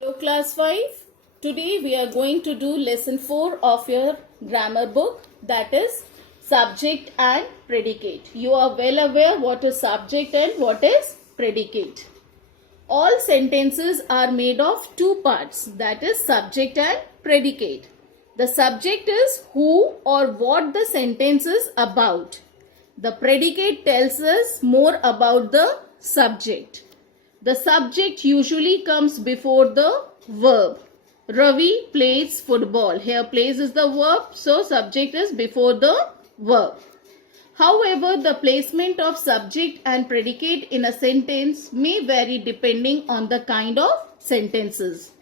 Hello class 5. Today we are going to do lesson 4 of your grammar book, that is subject and predicate. You are well aware what is subject and what is predicate. All sentences are made of two parts, that is subject and predicate. The subject is who or what the sentence is about. The predicate tells us more about the subject. The subject usually comes before the verb. Ravi plays football. Here plays is the verb, so subject is before the verb. However, the placement of subject and predicate in a sentence may vary depending on the kind of sentences.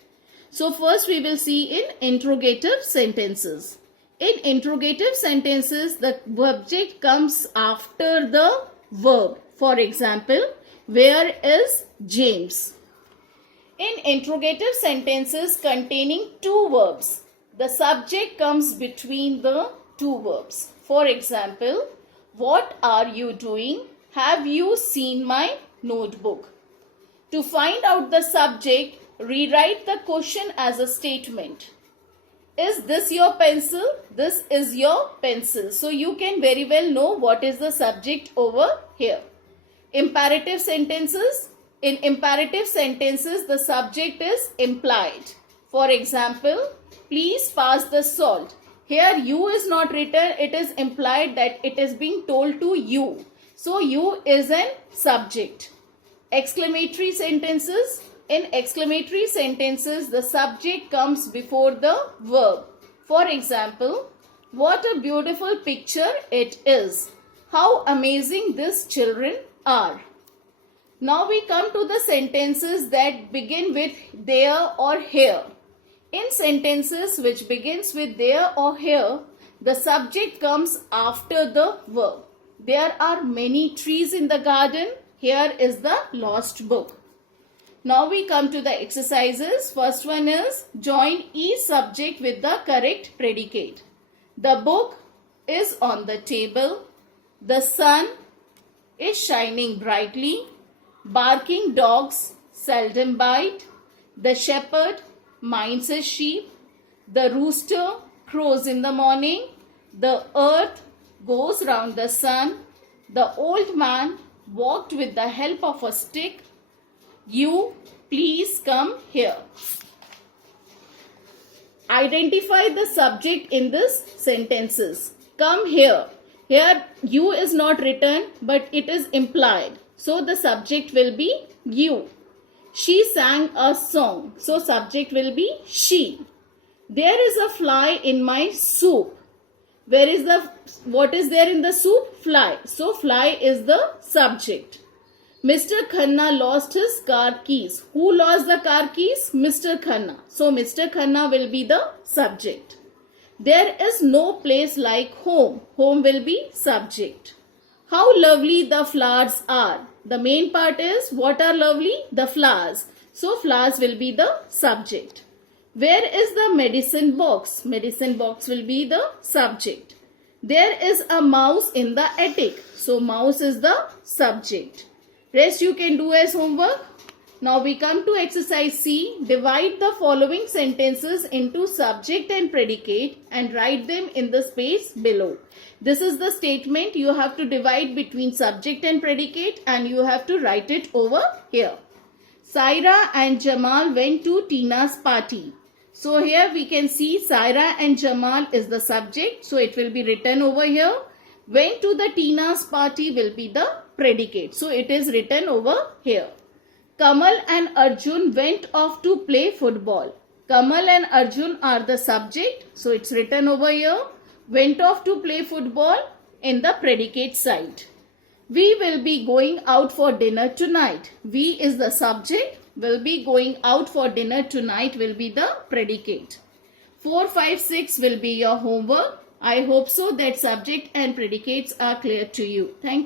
So first we will see in interrogative sentences. In interrogative sentences, the subject comes after the verb. For example, where is James? In interrogative sentences containing two verbs, the subject comes between the two verbs. For example, what are you doing? Have you seen my notebook? To find out the subject, rewrite the question as a statement. Is this your pencil? This is your pencil. So you can very well know what is the subject over here. Imperative sentences. In imperative sentences, the subject is implied. For example, please pass the salt. Here you is not written, it is implied that it is being told to you. So you is an subject. Exclamatory sentences. In exclamatory sentences, the subject comes before the verb. For example, what a beautiful picture it is. How amazing these children are. Now we come to the sentences that begin with there or here. In sentences which begins with there or here, the subject comes after the verb. There are many trees in the garden. Here is the lost book. Now we come to the exercises. First one is join each subject with the correct predicate. The book is on the table. The sun is shining brightly. Barking dogs seldom bite. The shepherd minds his sheep. The rooster crows in the morning. The earth goes round the sun. The old man walked with the help of a stick. You, please come here. Identify the subject in these sentences. Come here. Here you is not written but it is implied. So the subject will be you. She sang a song. So subject will be she. There is a fly in my soup. What is there in the soup? Fly. So fly is the subject. Mr. Khanna lost his car keys. Who lost the car keys? Mr. Khanna. So Mr. Khanna will be the subject. There is no place like home. Home will be subject. How lovely the flowers are. The main part is what are lovely? The flowers. So flowers will be the subject. Where is the medicine box? Medicine box will be the subject. There is a mouse in the attic. So mouse is the subject. Rest you can do as homework. Now we come to exercise C. Divide the following sentences into subject and predicate and write them in the space below. This is the statement. You have to divide between subject and predicate and you have to write it over here. Saira and Jamal went to Tina's party. So here we can see Saira and Jamal is the subject. So it will be written over here. Went to the Tina's party will be the predicate. So it is written over here. Kamal and Arjun went off to play football. Kamal and Arjun are the subject. So it's written over here. Went off to play football in the predicate side. We will be going out for dinner tonight. We is the subject. Will be going out for dinner tonight will be the predicate. 4, 5, 6 will be your homework. I hope so that subject and predicates are clear to you. Thank you.